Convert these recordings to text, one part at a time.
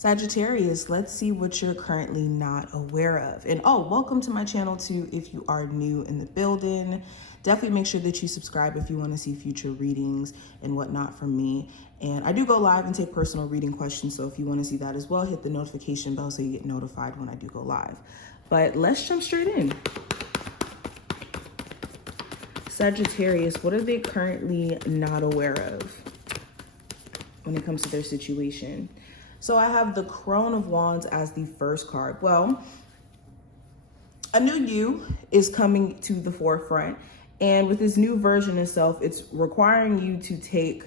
Sagittarius, let's see what you're currently not aware of. And oh, welcome to my channel too if you are new in the building. Definitely make sure that you subscribe if you want to see future readings and whatnot from me. And I do go live and take personal reading questions, so if you want to see that as well, hit the notification bell so you get notified when I do go live. But let's jump straight in. Sagittarius, what are they currently not aware of when it comes to their situation? So I have the Crone of Wands as the first card. Well, a new you is coming to the forefront. And with this new version itself, it's requiring you to take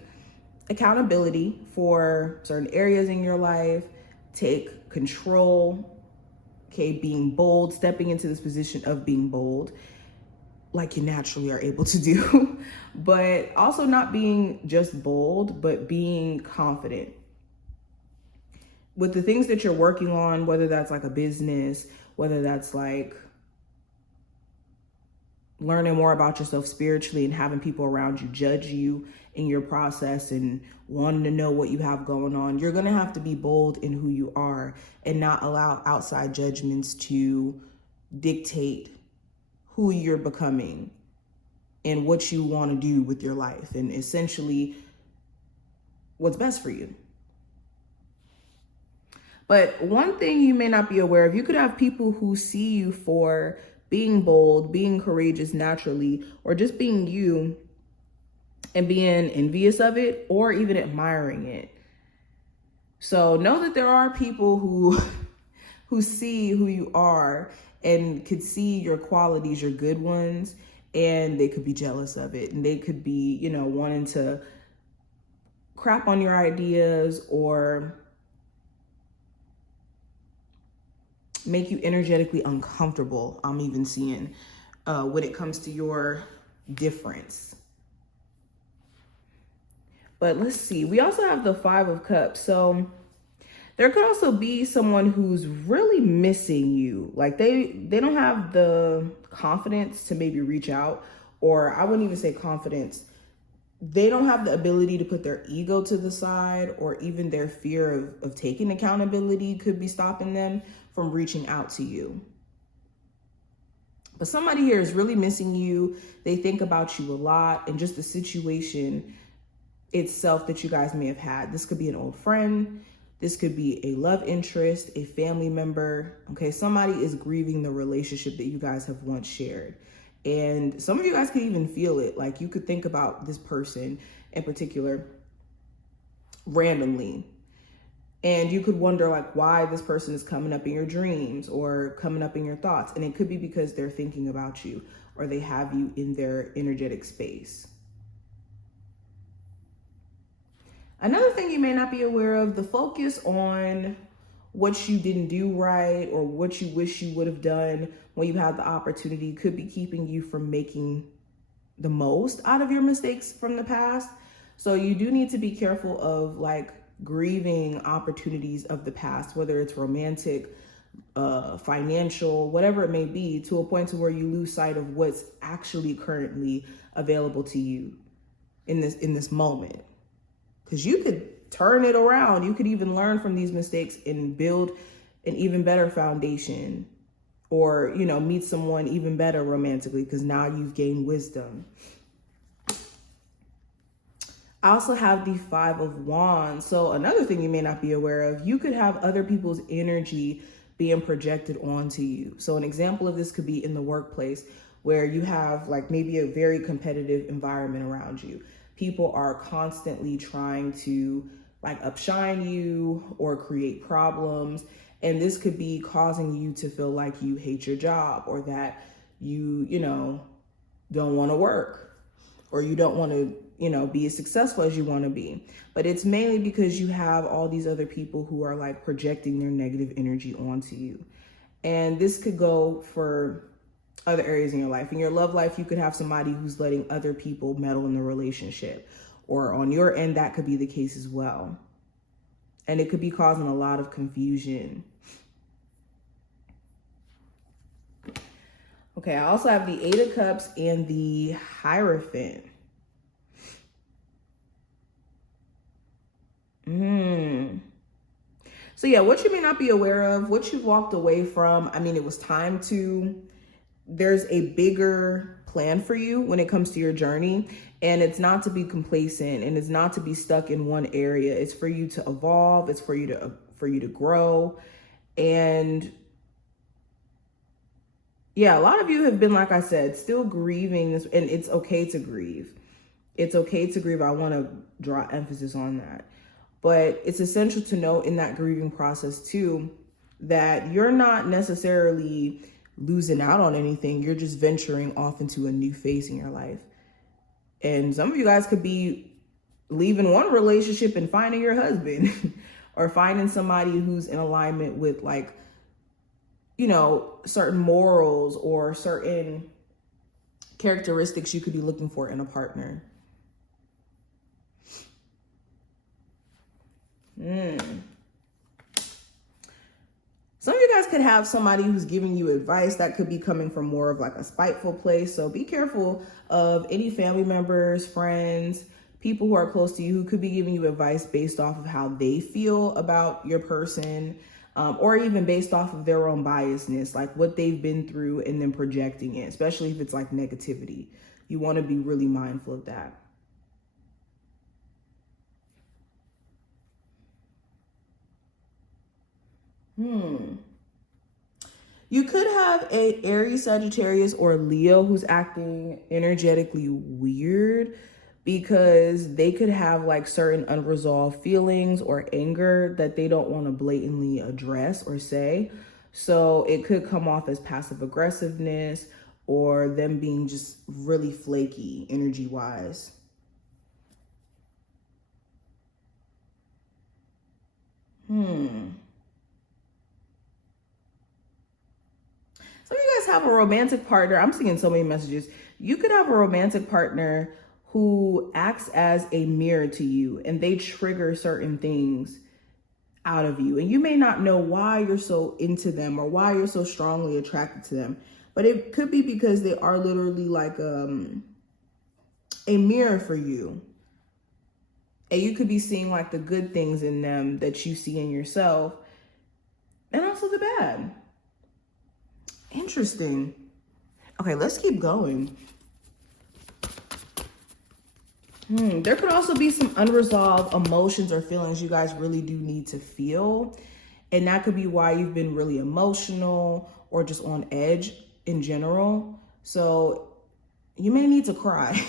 accountability for certain areas in your life, take control, okay, being bold, stepping into this position of being bold, like you naturally are able to do, but also not being just bold, but being confident with the things that you're working on, whether that's like a business, whether that's like learning more about yourself spiritually and having people around you judge you in your process and wanting to know what you have going on. You're going to have to be bold in who you are and not allow outside judgments to dictate who you're becoming and what you want to do with your life and essentially what's best for you. But one thing you may not be aware of, you could have people who see you for being bold, being courageous naturally, or just being you and being envious of it or even admiring it. So know that there are people who see who you are and could see your qualities, your good ones, and they could be jealous of it. And they could be, wanting to crap on your ideas or make you energetically uncomfortable. I'm even seeing when it comes to your difference. But let's see. We also have the Five of Cups. So there could also be someone who's really missing you. Like they don't have the confidence to maybe reach out, or I wouldn't even say confidence. They don't have the ability to put their ego to the side, or even their fear of taking accountability could be stopping them from reaching out to you. But somebody here is really missing you. They think about you a lot, and just the situation itself that you guys may have had. This could be an old friend. This could be a love interest, a family member. Okay, somebody is grieving the relationship that you guys have once shared. And some of you guys could even feel it. Like you could think about this person in particular randomly. And you could wonder like why this person is coming up in your dreams or coming up in your thoughts. And it could be because they're thinking about you or they have you in their energetic space. Another thing you may not be aware of, the focus on what you didn't do right or what you wish you would have done when you had the opportunity could be keeping you from making the most out of your mistakes from the past. So you do need to be careful of like grieving opportunities of the past, whether it's romantic, financial, whatever it may be, to a point to where you lose sight of what's actually currently available to you in this moment. Because you could turn it around. You could even learn from these mistakes and build an even better foundation, or, meet someone even better romantically because now you've gained wisdom. I also have the Five of Wands. So another thing you may not be aware of, you could have other people's energy being projected onto you. So an example of this could be in the workplace where you have like maybe a very competitive environment around you. People are constantly trying to like upshine you or create problems. And this could be causing you to feel like you hate your job or that you don't want to work or you don't want to, be as successful as you want to be. But it's mainly because you have all these other people who are like projecting their negative energy onto you. And this could go for other areas in your life. In your love life, you could have somebody who's letting other people meddle in the relationship, or on your end, that could be the case as well. And it could be causing a lot of confusion. Okay, I also have the Eight of Cups and the Hierophant. So yeah, what you may not be aware of, what you've walked away from, I mean, it was time to. There's a bigger plan for you when it comes to your journey, and it's not to be complacent, and it's not to be stuck in one area. It's for you to evolve. It's for you to grow. And yeah, a lot of you have been, like I said, still grieving this, and it's okay to grieve. It's okay to grieve. I want to draw emphasis on that. But it's essential to know in that grieving process too, that you're not necessarily losing out on anything. You're just venturing off into a new phase in your life. And some of you guys could be leaving one relationship and finding your husband or finding somebody who's in alignment with, like, you know, certain morals or certain characteristics you could be looking for in a partner. Some of you guys could have somebody who's giving you advice that could be coming from more of like a spiteful place. So be careful of any family members, friends, people who are close to you who could be giving you advice based off of how they feel about your person, or even based off of their own biasness, like what they've been through and then projecting it, especially if it's like negativity. You want to be really mindful of that. You could have a Aries, Sagittarius, or Leo who's acting energetically weird because they could have like certain unresolved feelings or anger that they don't want to blatantly address or say. So it could come off as passive aggressiveness or them being just really flaky energy wise. Some of you guys have a romantic partner. I'm seeing so many messages. You could have a romantic partner who acts as a mirror to you, and they trigger certain things out of you. And you may not know why you're so into them or why you're so strongly attracted to them, but it could be because they are literally like a mirror for you. And you could be seeing like the good things in them that you see in yourself, and also the bad. Interesting. Okay, let's keep going. There could also be some unresolved emotions or feelings you guys really do need to feel. And that could be why you've been really emotional or just on edge in general. So you may need to cry.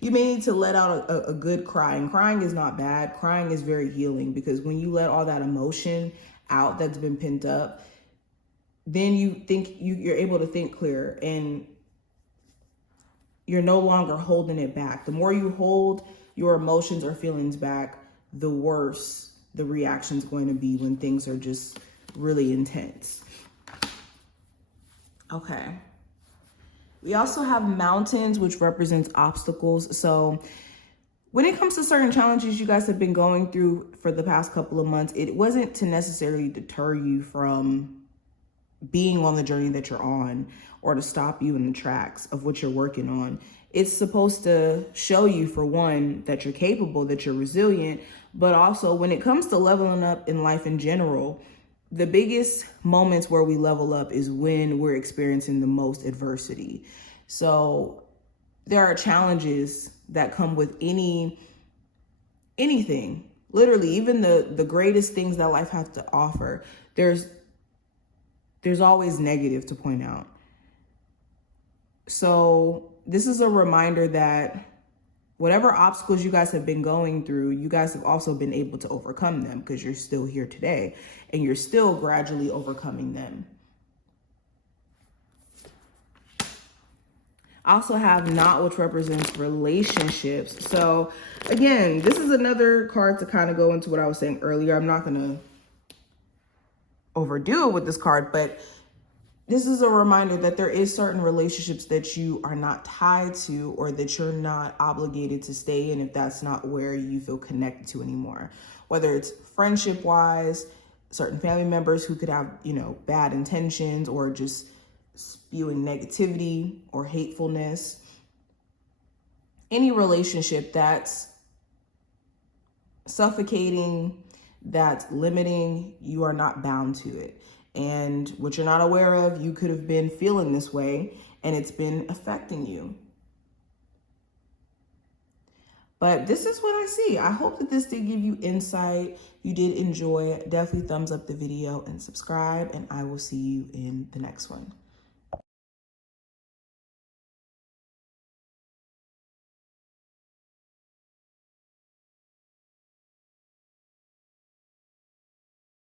You may need to let out a good cry. And crying is not bad. Crying is very healing, because when you let all that emotion out that's been pent up, then you think you're able to think clear, and you're no longer holding it back. The more you hold your emotions or feelings back, the worse the reaction's going to be when things are just really intense. Okay. We also have mountains, which represents obstacles. So when it comes to certain challenges you guys have been going through for the past couple of months, it wasn't to necessarily deter you from being on the journey that you're on or to stop you in the tracks of what you're working on. It's supposed to show you, for one, that you're capable, that you're resilient, but also when it comes to leveling up in life in general, the biggest moments where we level up is when we're experiencing the most adversity. So there are challenges that come with anything, literally, even the greatest things that life has to offer. There's always negative to point out. So this is a reminder that whatever obstacles you guys have been going through, you guys have also been able to overcome them, because you're still here today and you're still gradually overcoming them. I also have Knot, which represents relationships. So again, this is another card to kind of go into what I was saying earlier. I'm not going to overdo it with this card, but this is a reminder that there is certain relationships that you are not tied to, or that you're not obligated to stay in if that's not where you feel connected to anymore. Whether it's friendship wise, certain family members who could have, bad intentions or just spewing negativity or hatefulness. Any relationship that's suffocating, that's limiting, you are not bound to it. And what you're not aware of, you could have been feeling this way and it's been affecting you. But this is what I see. I hope that this did give you insight. You did enjoy. Definitely thumbs up the video and subscribe, and I will see you in the next one.